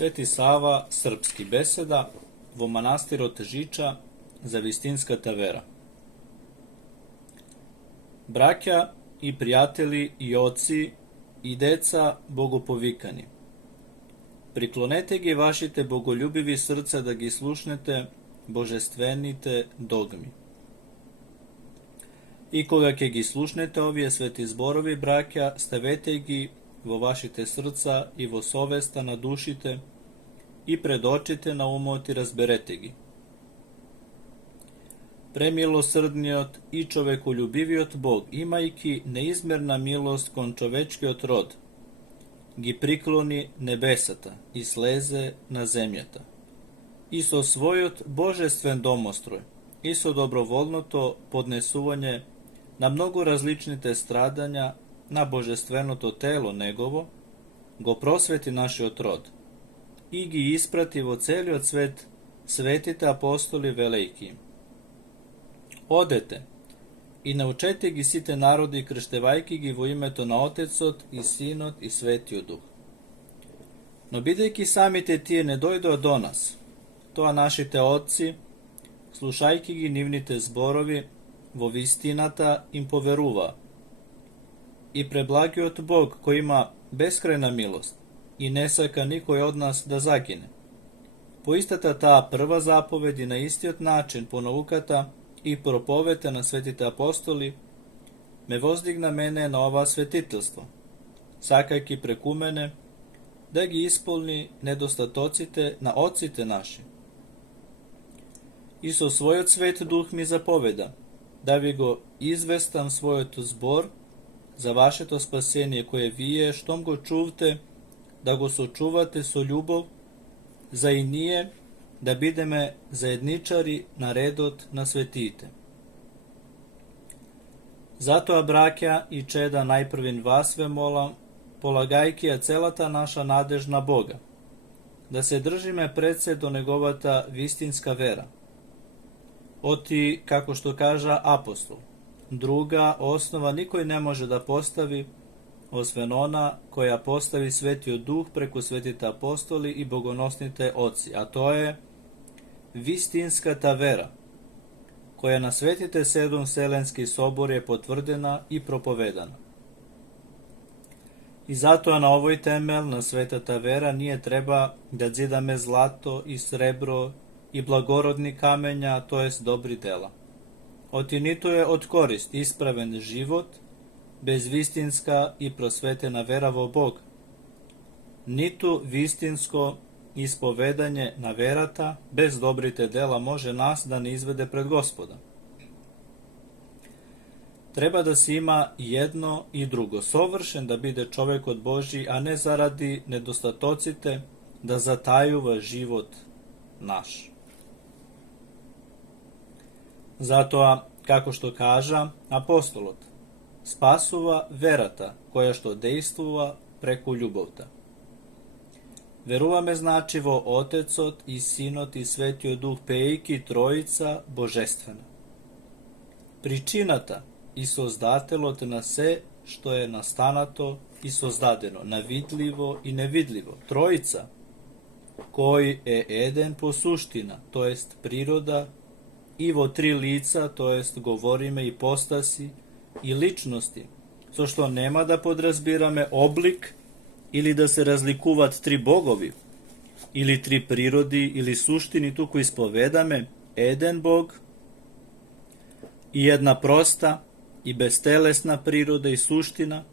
Sveti Sava, srpski, beseda vo manastiru Težiča za Vistinskata vera. Braća i prijatelji i oci i deca bogopovikani, priklonete gi vašite bogoljubivi srca da gi slušnete božestvenite dogmi. I koga ke gi slušnete ovije sveti zborovi, braća, stavete gi vo vašite srca i vo sovesta nadušite i predočite na umot i razberete gi. Premilosrdniot i čovekoljubiviot Bog, imajki neizmerna milost kon čovečkiot rod, gi prikloni nebesata i sleze na zemljata. I so svojot božestven domostroj, i so dobrovoljnoto podnesuvanje na mnogo različnite stradanja na božestvenoto telo negovo, go prosveti našiot rod, i gi isprati vo celiot svet svetite apostoli velejki. Odete i naučete gi site narodi krštevajki gi vo imeto na Otecot i Sinot i Svetio Duh. No bidejki samite tije ne dojdo do nas, to a našite otci, slušajki gi nivnite zborovi, vo vistinata im poveruva. I preblagiot Bog koji ima beskrajna milost i ne saka nikoj od nas da zagine. Poistata ta prva zapoved i na istiot način ponaukata i propovete na svetite apostoli, me vozdigna mene na ova svetiteljstvo, sakajki preku mene, da gi ispolni nedostatocite na ocite naši. I so svojot svet duh mi zapoveda, da vi go izvestam svojot zbor za vašeto spasenje koje vije štom go čuvte, da go sočuvate so ljubov, za i nije da bideme zajedničari na redot na svetite. Zato a braća i čeda najprvin vas ve molam, polagajki a celata naša nadež na Boga, da se držime predsed do negovata vistinska vera. Oti, kako što kaža apostol, druga osnova nikoj ne može da postavi, osven ona koja postavi Svetio Duh preko svetite apostoli i bogonosnite oci, a to je vistinskata vera, koja na svetite sedum selenski sobor je potvrdena i propovedana. I zato na ovoj temel na svetata vera nije treba da zidame zlato i srebro i blagorodni kamenja, to jest dobri dela. Oti nito je od korist ispraven život, bez vistinska i prosvetena vera vo Bog, nitu vistinsko ispovedanje na verata bez dobrite dela može nas da ne izvede pred Gospoda. Treba da se ima jedno i drugo, sovršen da bide čovek od Božji, a ne zaradi nedostatocite da zatajuva život naš. Zato, kako što kaža apostolot, spasuva verata koja što dejstvuva preko ljubovta. Veruvame znači vo Otecot i Sinot i Svetio Duh pejki trojica božestvena. Pričinata i sozdatelot na se što je nastanato i sozdadeno, na vidljivo i nevidljivo. Trojica koji je eden po suština, to jest priroda, i vo tri lica, to jest govorime i postasi i ličnosti, so što nema da podrazbirame oblik ili da se razlikuvat tri bogovi, ili tri prirodi, ili suštini tu koji ispovedame, eden Bog i jedna prosta i bestelesna priroda i suština,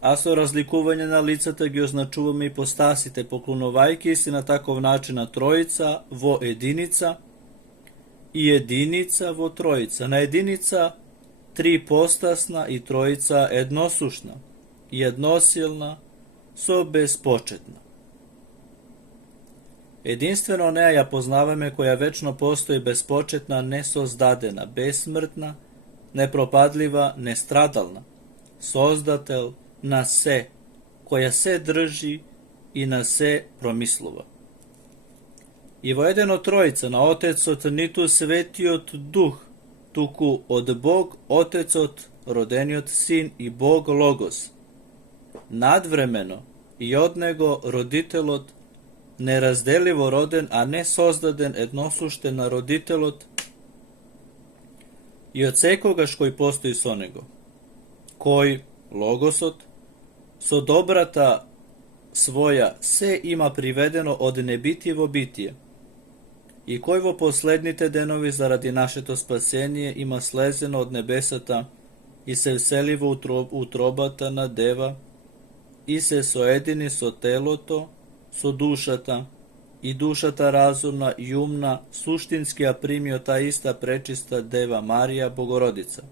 a so razlikovanje na licata gi označuvame i postasite poklonovajki si na takov načina trojica vo jedinica i jedinica vo trojica. Na jedinica tri postasna i trojica jednosušna, jednosilna, so bespočetna. Jedinstveno neja poznavame koja večno postoji bespočetna, nesozdadena, besmrtna, nepropadljiva, nestradalna, sozdatel na se, koja se drži i na se promislova. I vojedeno trojica na Otecot nitu Svetiot Duh, tuku od Bog Otecot rodeniot Sin i Bog Logos, nadvremeno i od nego roditelot неразделиво роден, а не создаден едносуштен на родителот и од секогаш кој постои со него, кој, Логосот, со добрата своја се има приведено од небитие во битие, и кој во последните денови заради нашето спасение има слезено од небесата и се всели во утробата на дева и се соедини со телото, со душата, и душата разумна и умна суштински ја прими од таа иста пречиста дева Марија Богородица.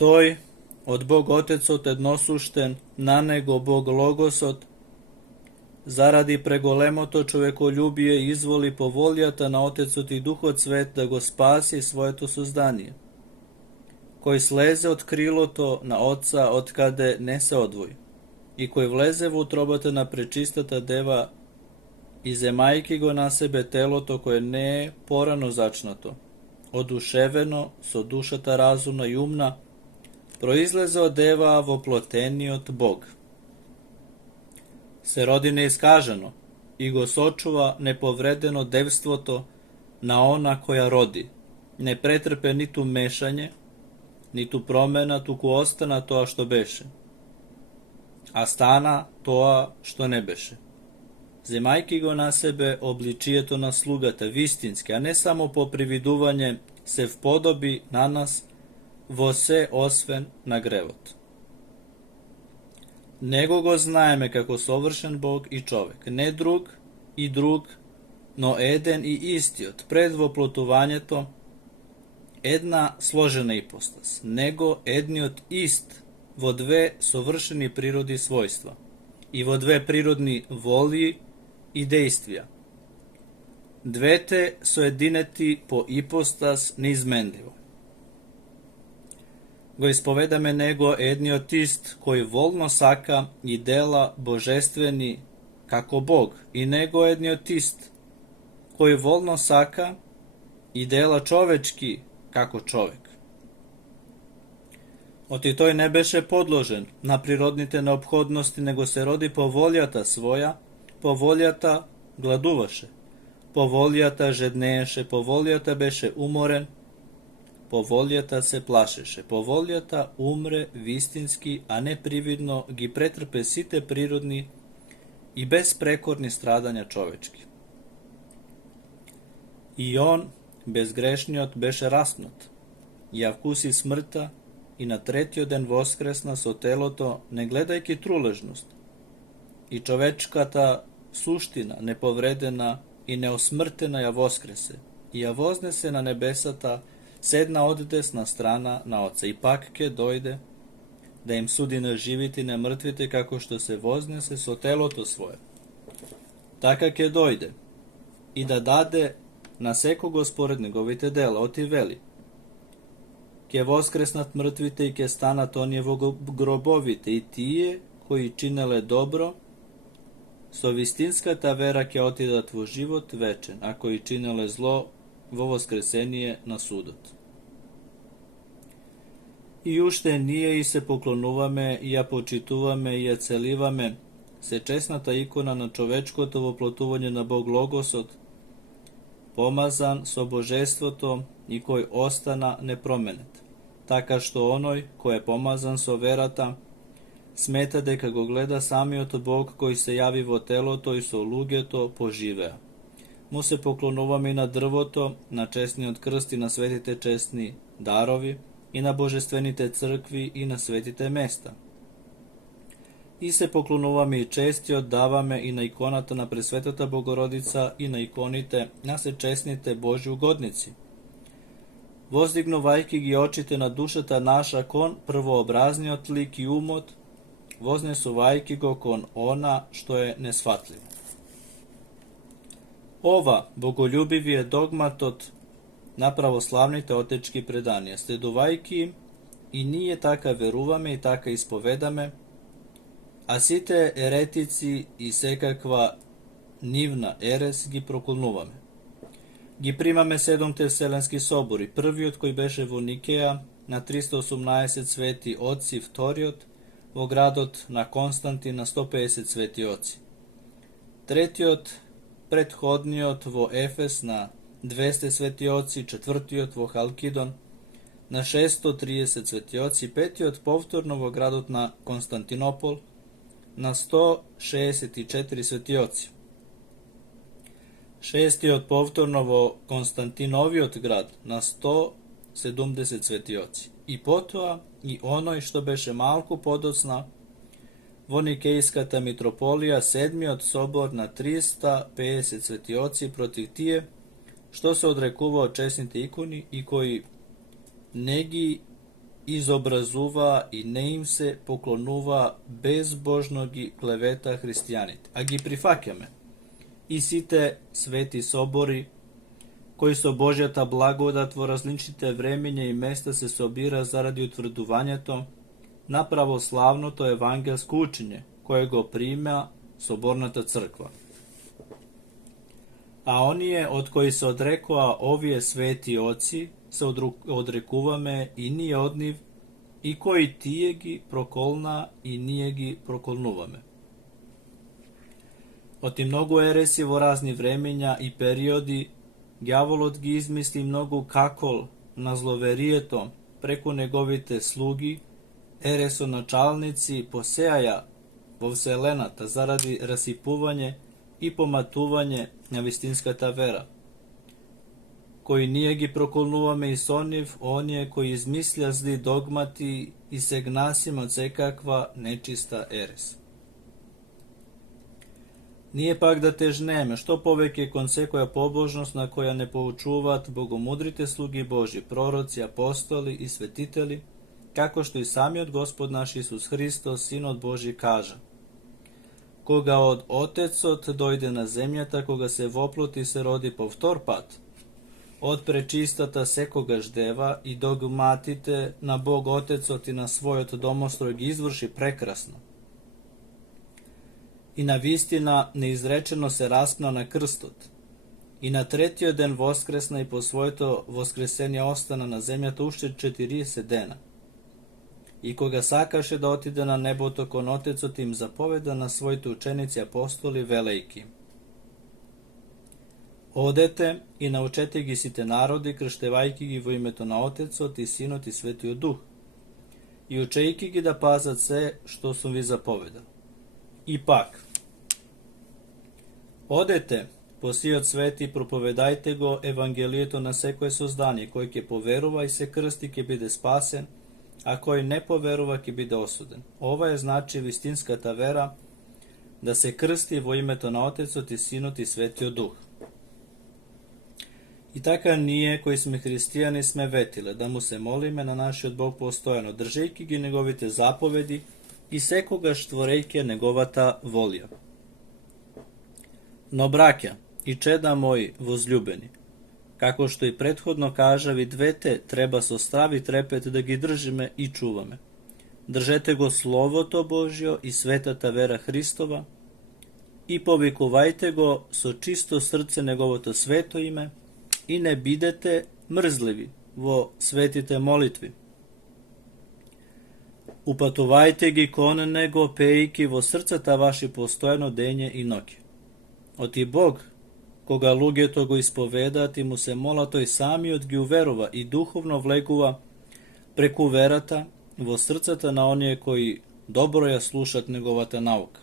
Тој, од Бог Отецот едносуштен, на него Бог Логосот, заради преголемото човеколюбие изволи по волјата на Отецот и Духот Свет да го спаси своето создание, кој слезе од крилото на Отца од каде не се одвои, и кој влезе во утробата на пречистата дева, иземајки го на себе телото кое не е порано зачнато, одушевено со душата разумна и умна, произлезе од дева воплотениот Бог. Се роди неискажено и го сочува неповредено девството на она која роди, не претрпе ниту мешање, ниту промена, туку остана тоа што беше, а стана тоа што не беше. Земајки го на себе обличието на слугата, вистински, а не само по привидување, се вподоби на нас во се освен на гревот. Него го знаеме како совршен Бог и човек, не друг и друг, но еден и истиот, пред воплотувањето, една сложена ипостас, него едниот ист во две совршени природи својства и во две природни воли и действија. Двете соединети по ипостас неизменливо. Го исповедаме него едниот ист кој волно сака и дела божествени како Бог, и него едниот ист кој волно сака и дела човечки како човек. Оти тој не беше подложен на природните неопходности, него се роди по волјата своја, по волјата гладуваше, по волјата жеднееше, по волјата беше уморен, по волјата се плашеше, по волјата умре вистински, а не привидно ги претрпе сите природни и безпрекорни страдања човечки. И он, безгрешниот, беше распнат, ја вкуси смртта и на третиот ден воскресна со телото, не гледајќи трулежност, и човечката суштина, неповредена и неосмртена, ја воскресе и ја вознесе на небесата, седна од десна страна на Отца, и пак ќе дојде да им суди на живите и на мртвите, како што се вознесе со телото свое. Така ќе дојде и да даде на секого според неговите дела. Оти вели: ќе воскреснат мртвите и ќе станат оние во гробовите, и тие кои чинеле добро со вистинската вера ќе отидат во живот вечен, а кои чинеле зло во воскресение на судот. И уште ние и се поклонуваме, и ја почитуваме, и ја целиваме се чесната икона на човечкото воплотување на Бог Логосот, помазан со божеството и кој остана непроменет, така што оној кој е помазан со верата смета дека го гледа самиот Бог кој се јави во телото и со луѓето поживеа. Му се поклонуваме и на дрвото, на честниот крст и на светите честни дарови, и на божествените цркви и на светите места. И се поклонуваме и чести оддаваме и на иконата на Пресветата Богородица и на иконите на сечесните Божи угодници, воздигнувајќи ги очите на душата наша кон првообразниот лик и умот, вознесувајќи го кон она што е несфатливо. Ова боголюбиви е догматот на православните отечки преданија. Следувајќи и ние така веруваме и така исповедаме, а сите еретици и секаква нивна ерес ги проклнуваме. Ги примаме седомте вселенски собори, првиот кој беше во Никеја на 318 свети отци, вториот во градот на Константин на 150 свети отци. Tretijot prethodnijot vo Efes na 200 svetioci, četvrtijot vo Halkidon na 630 svetioci, petijot povtorno vo gradot na Konstantinopol na 164 svetioci. Šestijot povtorno vo Konstantinovijot grad na 170 svetioci. I potoa i onoj što beše malku podocna vo Nikejskata mitropolija, sedmijot sobor na 350 svetioci protiv tije što se odrekuvao česnite ikoni i koji negi izobrazuva i ne im se poklonuva bezbožnogi kleveta hristijanite. A gi prifakjame i site sveti sobori koji so Božjata blagodat vo različite vremenje i mesta se sobira zaradi utvrduvanja to na pravoslavno to evangelsko učenje koje go prima sobornata crkva. A oni je od koji se odrekova ovije sveti oci se odrekuvame i nije odniv i koji tijegi prokolna i nijegi prokolnuvame. Oti mnogo eresi vo razni vremenja i periodi Gjavolot gi izmisli mnogo kakol na zloverijeto preko negovite slugi, ereso načalnici posejaja vo vselenata zaradi rasipuvanje i pomatuvanje na vistinskata vera, koji nije gi prokolnuvame i soniv, on je koji izmislja zli dogmati i se gnasim od sekakva nečista eres. Nije pak da te žneme, što poveke konce koja pobožnost na koja ne poučuvat bogomudrite slugi Boži, proroci, apostoli i svetiteli, kako što i sami od Gospod naš Isus Hristos, Sin od Boži, kaže: koga od Otecot dojde na zemljata, koga se voploti se rodi povtor pat, od prečistata sekoga ždeva i dogmatite na Bog Otecot i na svojot domostroj gi izvrši prekrasno. I na vistina neizrečeno se raspna na krstot, i na tretio den voskresna i po svojto voskresenja ostana na zemljata ušte 40 dena. I koga sakaše da otide na nebo, to kon Otecot im zapoveda na svojto učenici apostoli velejki. Odete i naučete gi site narodi, krštevajki gi vo imeto na Otecot i Sinot i Svetio Duh, i učejki gi da pazat sve što su vi zapovedali. Ipak, odete po sijot sveti, propovedajte go evangelijeto na sve koje sozdanje, koji ke poverova i se krsti ke bide spasen, a koji ne poverova ke bide osuden. Ova je znači vistinskata vera, da se krsti vo imeto na Otecot i Sinot i Svetio Duh. I taka nije koji sme hristijani sme vetile, da mu se molime na naši od Bog postojano, držejki gi negovite zapovedi i sekoga štvorejke negovata volja. No brakja i čeda moji vozljubeni, kako što i prethodno kažavi, dvete treba sostavi trepet da gi držime i čuvame. Držete go slovo to Božjo i svetata vera Hristova i povikuvajte go so čisto srce negovoto sveto ime i ne bidete mrzlivi vo svetite molitvi. Upatuvajte gi kon nego pejki vo srcata vaši postojano denje i noki. Oti Bog, koga lugeto go ispovedati, mu se mola toj sami od gi uverova i duhovno vleguva preku verata vo srcata na onije koji dobroja slušat negovata nauka.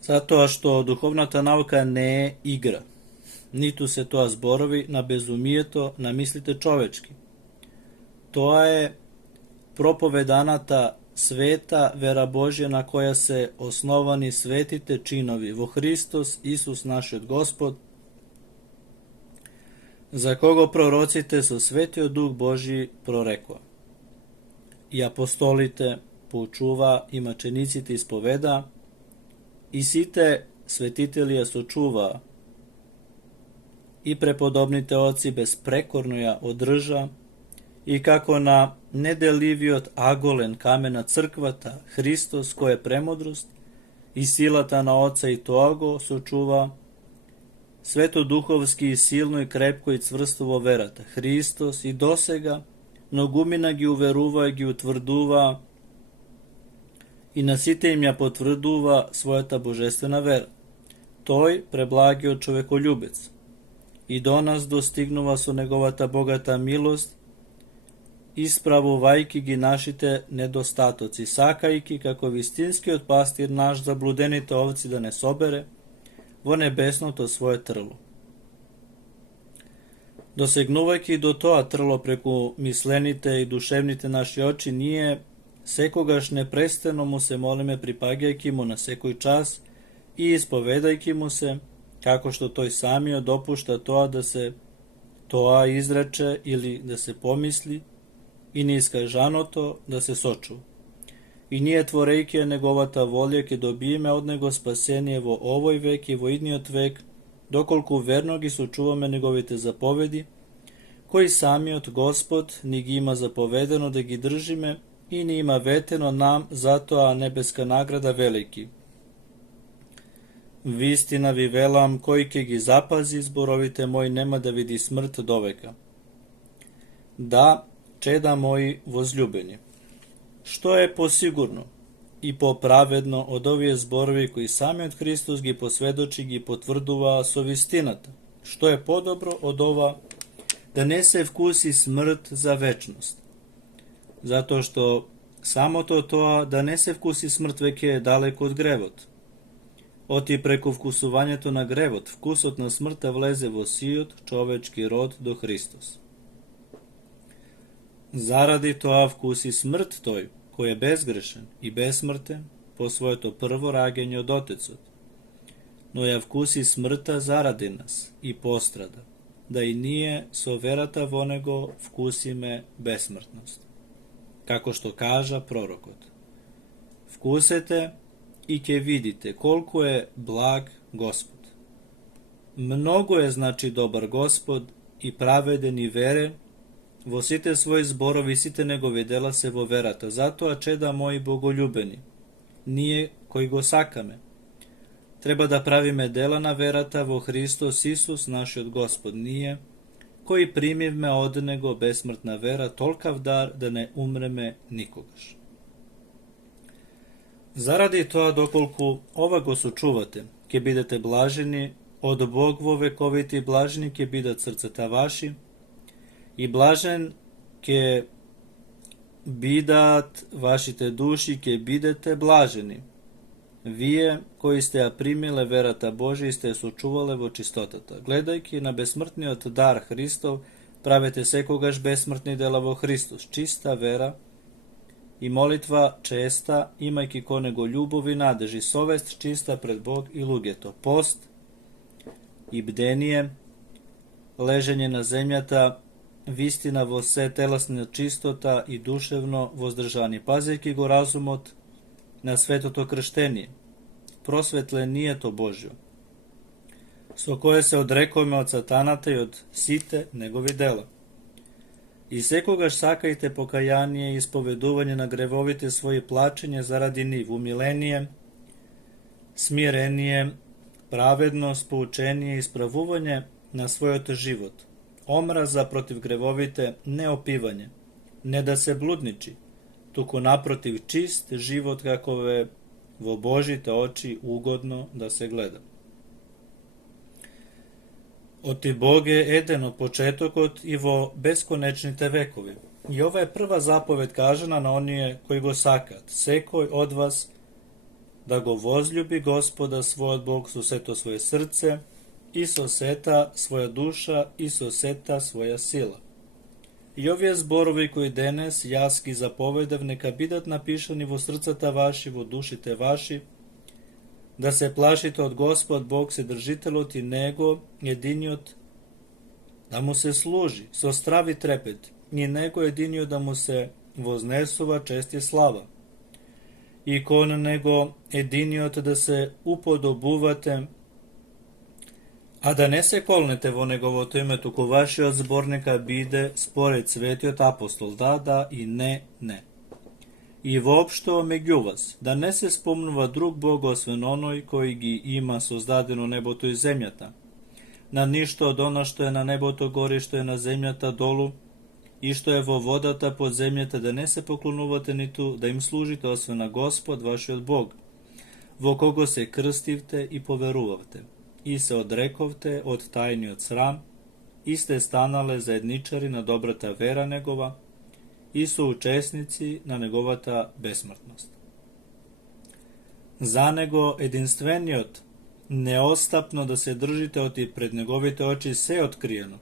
Zato a što duhovnata nauka ne je igra, nitu se toa zborovi na bezumijeto namislite čovečki. Toa je propovedanata sveta vera Božja na koja se osnovani svetite činovi vo Hristos Isus naš od Gospod, za kogo prorocite so Svetio Duh Božji prorekla. I apostolite poučuva i mačenicite ispoveda i site svetitelija sočuva i prepodobnite oci bezprekornoja održa i kako na nedelivijot agolen kamena crkvata Hristos koje premudrost i silata na oca i toago sočuva sveto duhovski i silno i krepko i cvrstovo verata Hristos i dosega nogumina gi uveruva i gi utvrduva и на сите им ја потврдува својата божествена вера. Тој преблагиот човеколюбец и до нас достигнува со неговата богата милост, исправувајќи ги нашите недостатоци, сакајќи како вистинскиот пастир наш заблудените овци да не собере во небесното свое трло. Досегнувајќи до тоа трло преку мислените и душевните наши очи, ние секогаш непрестано му се молиме, припаѓајќи му на секој час и исповедајќи му се, како што тој самиот допушта тоа изрече или да се помисли, и неискажаното да се сочува. И ние, творејќи неговата волја, ќе добиеме од него спасение во овој век и во идниот век, доколку верно ги сочуваме неговите заповеди, кои самиот Господ ни ги има заповедено да ги држиме и ни има ветено нам затоа небеска награда велики. Вистина ви велам, кој ќе ги запази зборовите мои, нема да види смрт довека. Да, чеда мои возлюбени, што е посигурно и поправедно од овие зборови кои самиот Христос ги посведочи, ги потврдува со вистината? Што е подобро од ова да не се вкуси смрт за вечност? Затоа што самото тоа да не се вкуси смрт веќе е далеко од гревот. Оти преку вкусувањето на гревот, вкусот на смртта влезе во сиот човечки род до Христос. Заради тоа вкуси смрт тој, кој е безгрешен и безсмртен по своето прво раѓање од Отецот, но ја вкуси смртта заради нас и пострада, да и ние со верата во него вкусиме безсмртност. Како што кажа пророкот: вкусете и ќе видите колку е благ Господ. Многу е, значи, добар Господ и праведен и верен. Во сите своји зборови, сите негови дела се во верата. Затоа, чеда мои боголюбени, ние кои го сакаме, треба да правиме дела на верата во Христос Исус, нашиот Господ. Ние кои примивме од него безсмртна вера, толкав дар да не умреме никогаш. Заради тоа, доколку ова го сочувате, ќе бидете блажени од Бог во вековите, и блажени ќе бидат срцата ваши, и блажен ќе бидат вашите души, ќе бидете блажени, вие кои сте ја примиле верата Божја и сте ја сочувале во чистотата. Гледајќи на безсмртниот дар Христов, правете секогаш безсмртни дела во Христос, чиста вера и молитва честа, имајќи кон него љубов и надеж и совест чиста пред Бог и луѓето, пост и бдение, лежење на земјата, вистина во се, телесна чистота и душевно воздржание, пазејќи го разумот на светото крштение, просветлението Божјо, со кое се одрекоме од сатаната и од сите негови дела. И секогаш сакајте покаяние и исповедување на гревовите своји, плачење заради нив, умиление, смирение, праведност, поучение и исправување на својот живот, омраза против гревовите, не опивање, не да се блудничи, туку напротив чист живот какове во Божите очи угодно да се гледа. Оти Бог е еден од почетокот и во бесконечните векови. И ова е прва заповед кажана на оние кои го сакат, секој од вас да го возлюби Господа својот Бог со сето своје срце и со сета своја душа и со сета своја сила. И овие зборови кои денес јас ги заповедав, нека бидат напишани во срцата ваши, во душите ваши, да се плашите од Господ Бог Вседржителот и Него единиот, да му се служи со страв и трепет, и Него единиот да му се вознесува чест и слава. И кон Него единиот да се уподобувате, а да не се колнете во Неговото име, туку вашиот збор нека биде според светиот апостол, да и не. И воопшто меѓу вас, да не се спомнува друг Бог освен оној кој ги има создадено небото и земјата, на ништо од она што е на небото горе, што е на земјата долу, и што е во водата под земјата, да не се поклонувате ниту да им служите, освен на Господ, вашиот Бог, во кого се крстивте и поверувавте, и се одрековте од тајниот срам, и сте станале заедничари на добрата вера негова, и соучесници на неговата бесмртност. За него единствениот, неостапно да се држите оти пред неговите очи се откриено.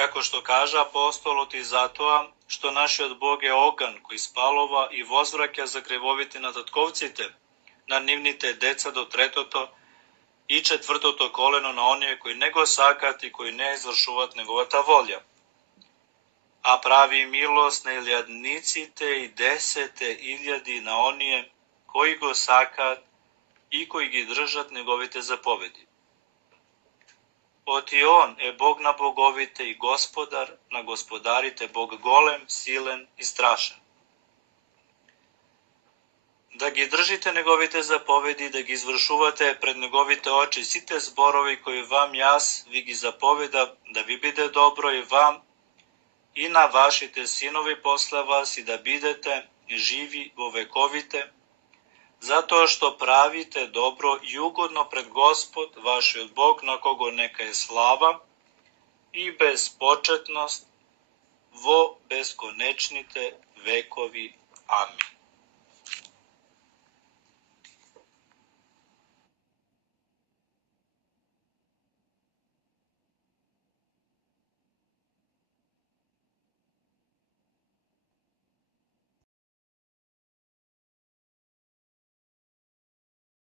Како што кажа апостолот, и затоа што нашиот Бог е оган кој спалува и возвраќа за гревовите на татковците, на нивните деца до третото и четвртото колено на оние кои не го сакат и кои не извршуваат неговата волја. А прави милост на илјадниците и 10.000 на оние кои го сакаат и кои ги држат неговите заповеди. Оти он е Бог на боговите и Господар на господарите, Бог голем, силен и страшен. Да ги држите неговите заповеди, да ги извршувате пред неговите очи сите зборови кои вам јас ви ги заповедав, да ви биде добро и вам и на вашите синови после вас, и да бидете живи во вековите, затоа што правите добро и угодно пред Господ, вашиот Бог, на кого нека е слава и безпочетност во бесконечните векови. Амин.